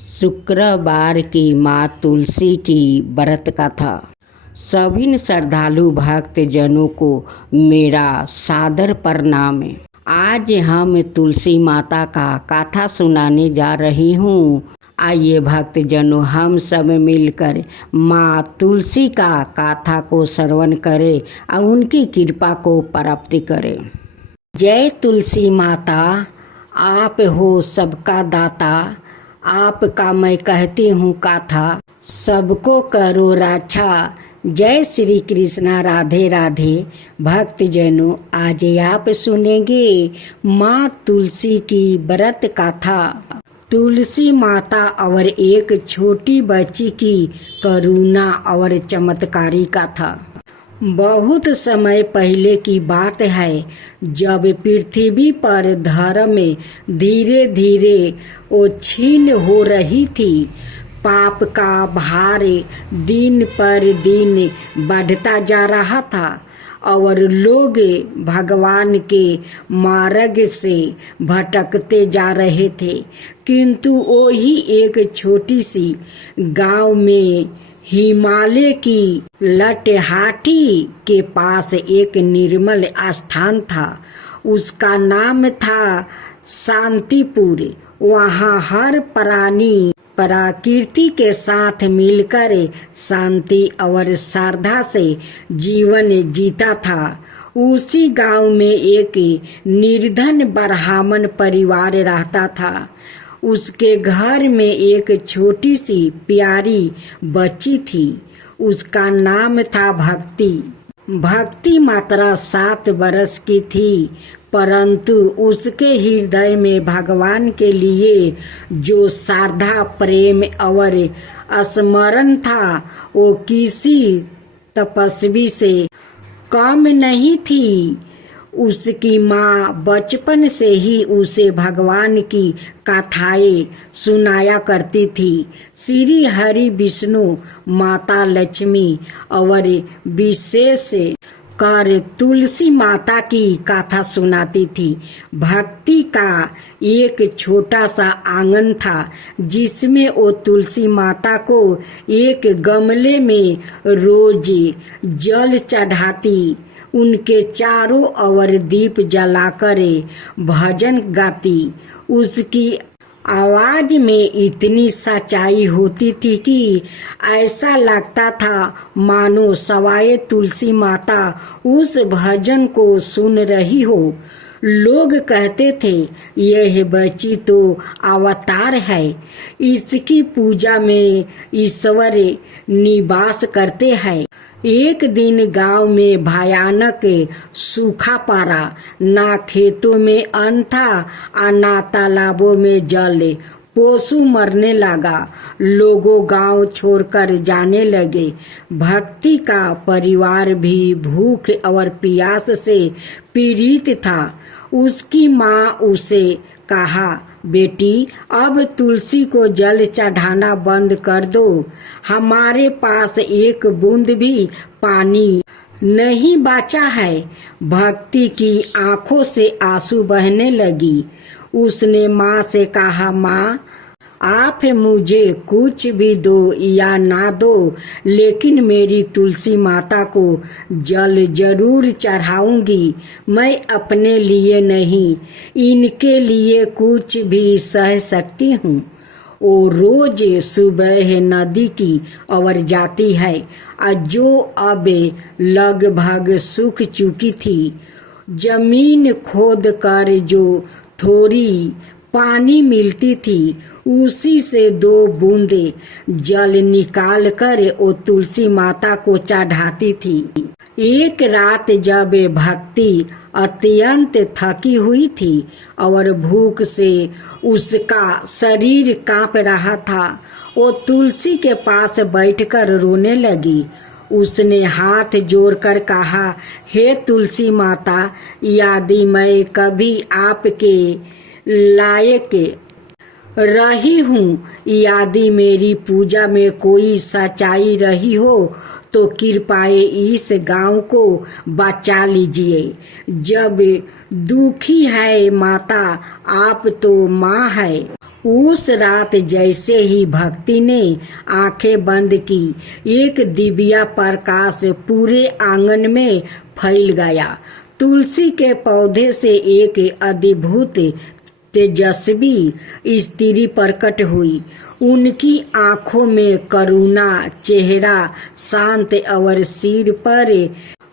शुक्रवार की माँ तुलसी की व्रत कथा। सभी श्रद्धालु भक्तजनों को मेरा सादर प्रणाम। आज हम तुलसी माता का कथा सुनाने जा रही हूँ। आइए भक्तजनों, हम सब मिलकर माँ तुलसी का कथा को श्रवण करें और उनकी कृपा को प्राप्त करें। जय तुलसी माता, आप हो सबका दाता, आपका मैं कहती हूँ कथा, सबको करो रक्षा। जय श्री कृष्णा, राधे राधे। भक्तजनों, आज आप सुनेंगे माँ तुलसी की व्रत कथा। तुलसी माता और एक छोटी बच्ची की करुणा और चमत्कारी कथा। बहुत समय पहले की बात है, जब पृथ्वी पर धर्म धीरे धीरे क्षीण हो रही थी। पाप का भार दिन पर दिन बढ़ता जा रहा था और लोग भगवान के मार्ग से भटकते जा रहे थे। किंतु वही एक छोटी सी गांव में हिमालय की लटहाटी के पास एक निर्मल स्थान था। उसका नाम था शांतिपुर। वहाँ हर प्राणी प्रकृति के साथ मिलकर शांति और श्रद्धा से जीवन जीता था। उसी गांव में एक निर्धन ब्राह्मण परिवार रहता था। उसके घर में एक छोटी सी प्यारी बच्ची थी। उसका नाम था भक्ति। भक्ति मात्र 7 वर्ष की थी, परंतु उसके हृदय में भगवान के लिए जो श्रद्धा, प्रेम और स्मरण था, वो किसी तपस्वी से कम नहीं थी। उसकी माँ बचपन से ही उसे भगवान की कथाएं सुनाया करती थी। श्री हरि, विष्णु, माता लक्ष्मी और विशेष कर तुलसी माता की कथा सुनाती थी। भक्ति का एक छोटा सा आंगन था, जिसमें वो तुलसी माता को एक गमले में रोज जल चढ़ाती, उनके चारों ओर दीप जलाकर भजन गाती। उसकी आवाज में इतनी सच्चाई होती थी कि ऐसा लगता था मानो सवाए तुलसी माता उस भजन को सुन रही हो। लोग कहते थे, यह बच्ची तो अवतार है, इसकी पूजा में ईश्वर निवास करते हैं। एक दिन गांव में भयानक सूखा पड़ा। ना खेतों में अन्न था और ना तालाबों में जल। पशु मरने लगा। लोगों गांव छोड़कर जाने लगे। भक्ति का परिवार भी भूख और प्यास से पीड़ित था। उसकी माँ उसे कहा, बेटी, अब तुलसी को जल चढ़ाना बंद कर दो। हमारे पास एक बूंद भी पानी नहीं बचा है। भक्ति की आंखों से आंसू बहने लगी। उसने माँ से कहा, माँ, आप मुझे कुछ भी दो या ना दो, लेकिन मेरी तुलसी माता को जल जरूर चढ़ाऊंगी। मैं अपने लिए नहीं, इनके लिए कुछ भी सह सकती हूँ। वो रोज सुबह नदी की ओर जाती है, और जो अब लगभग सूख चुकी थी। जमीन खोद कर जो थोड़ी पानी मिलती थी, उसी से 2 बूंदे जल निकाल कर वो तुलसी माता को चढ़ाती थी। एक रात जब भक्ति अत्यंत थकी हुई थी और भूख से उसका शरीर कांप रहा था, वो तुलसी के पास बैठकर रोने लगी। उसने हाथ जोड़कर कहा, हे तुलसी माता, यदि मैं कभी आपके लायक रही हूँ यादी मेरी पूजा में कोई सच्चाई रही हो तो कृपाए इस गांव को बचा लीजिए। जब दुखी है माता आप तो माँ है। उस रात जैसे ही भक्ति ने आंखें बंद की एक दिव्या प्रकाश पूरे आंगन में फैल गया। तुलसी के पौधे से एक अद्भुत तेजस्वी स्त्री प्रकट हुई। उनकी आंखों में करुणा, चेहरा शांत और सिर पर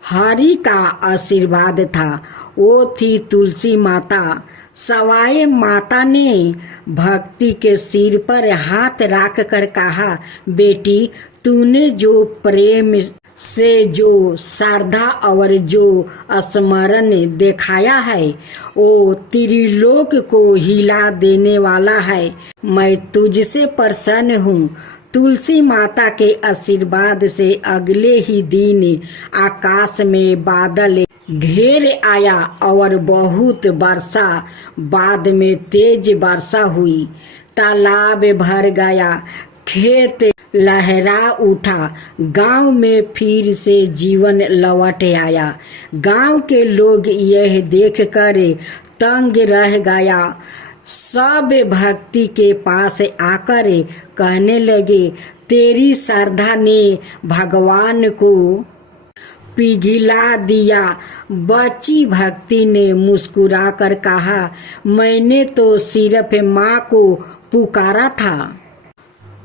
हरि का आशीर्वाद था। वो थी तुलसी माता। सवाई माता ने भक्ति के सिर पर हाथ रख कर कहा, बेटी तूने जो प्रेम से जो श्रद्धा और जो स्मरण दिखाया है वो त्रिलोक को हिला देने वाला है। मैं तुझसे प्रसन्न हूँ। तुलसी माता के आशीर्वाद से अगले ही दिन आकाश में बादल घेर आया और बहुत वर्षा बाद में तेज वर्षा हुई। तालाब भर गया, खेत लहरा उठा, गांव में फिर से जीवन लौट आया। गांव के लोग यह देखकर तंग रह गया। सब भक्ति के पास आकर कहने लगे, तेरी श्रद्धा ने भगवान को पिघला दिया। बच्ची भक्ति ने मुस्कुराकर कहा, मैंने तो सिर्फ माँ को पुकारा था।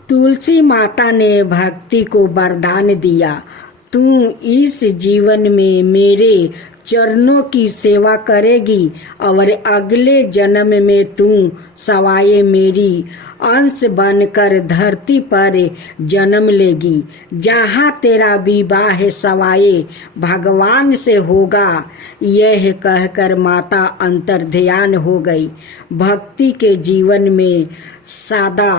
तुलसी माता ने भक्ति को वरदान दिया, तू इस जीवन में मेरे चरणों की सेवा करेगी और अगले जन्म में तू सवाए मेरी अंश बनकर धरती पर जन्म लेगी, जहाँ तेरा विवाह सवाए भगवान से होगा। यह कहकर माता अंतर्ध्यान हो गई। भक्ति के जीवन में सदा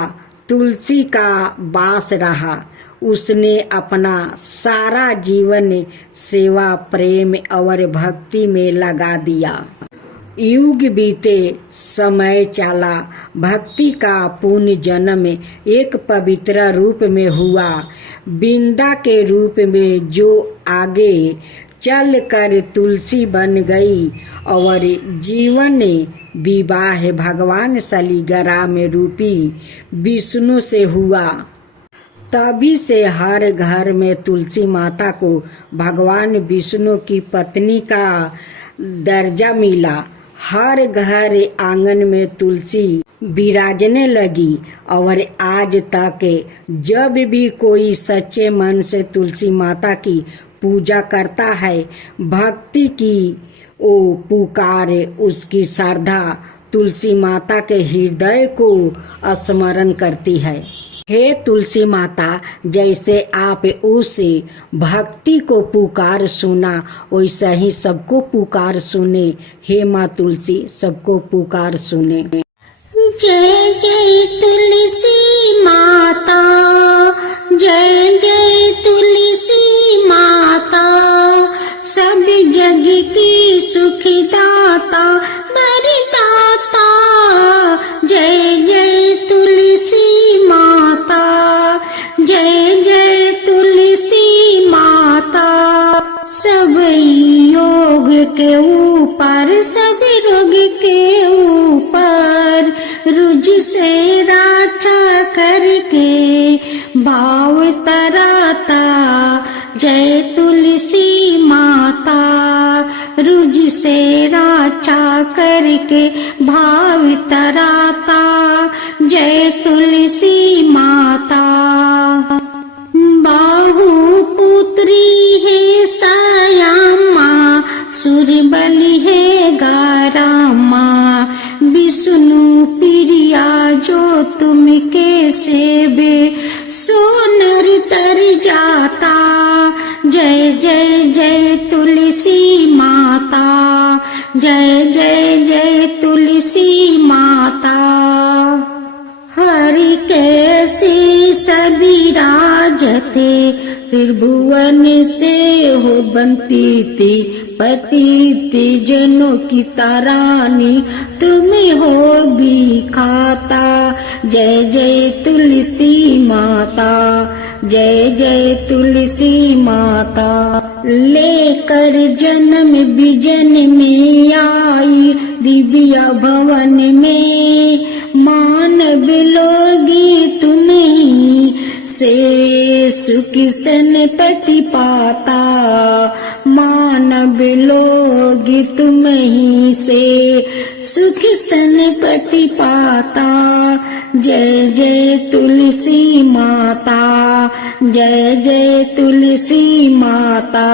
तुलसी का वास रहा। उसने अपना सारा जीवन सेवा, प्रेम और भक्ति में लगा दिया। युग बीते, समय चला, भक्ति का पुण्य जन्म एक पवित्र रूप में हुआ। बिंदा के रूप में जो आगे चल कर तुलसी बन गई और जीवन विवाह भगवान शालिग्राम रूपी विष्णु से हुआ। तभी से हर घर में तुलसी माता को भगवान विष्णु की पत्नी का दर्जा मिला। हर घर आंगन में तुलसी विराजने लगी और आज तक जब भी कोई सच्चे मन से तुलसी माता की पूजा करता है, भक्ति की ओ पुकार, उसकी श्रद्धा तुलसी माता के हृदय को स्मरण करती है। हे तुलसी माता, जैसे आप उस भक्ति को पुकार सुना वैसा ही सबको पुकार सुने। हे माँ तुलसी, सबको पुकार सुने। जय जय तुलसी माता, जय जय तुलसी माता, सब जग की सुखदाता वरदाता। जय जय तुलसी माता, जय जय तुलसी माता, सब योग के ऊपर, सब रोग के ऊपर रुझ से रक्षा करके भाव तराता। जय तुलसी माता, रुझ से रक्षा करके भाव तराता। जय तुलसी माता। बाहु पुत्री है सायामा, सुरबली है गारामा, विष्णु प्रिया जो तुम के सेवे सो नर तर जाता। जय जय जय तुलसी माता, जय जय जय तुलसी माता। हरि कैसे सभी राजते, त्रिभुवन से हो बनती थी पतित जनों की तारानी तुम हो भी खाता। जय जय तुलसी माता, जय जय तुलसी माता। लेकर जन्म बिजन में आई दिव्या भवन में, मानव लोगी तुम ही से सुख सनपति पाता। मानव लोग तुम ही से सुख सनपति पाता। जय जय तुलसी माता, जय जय तुलसी माता।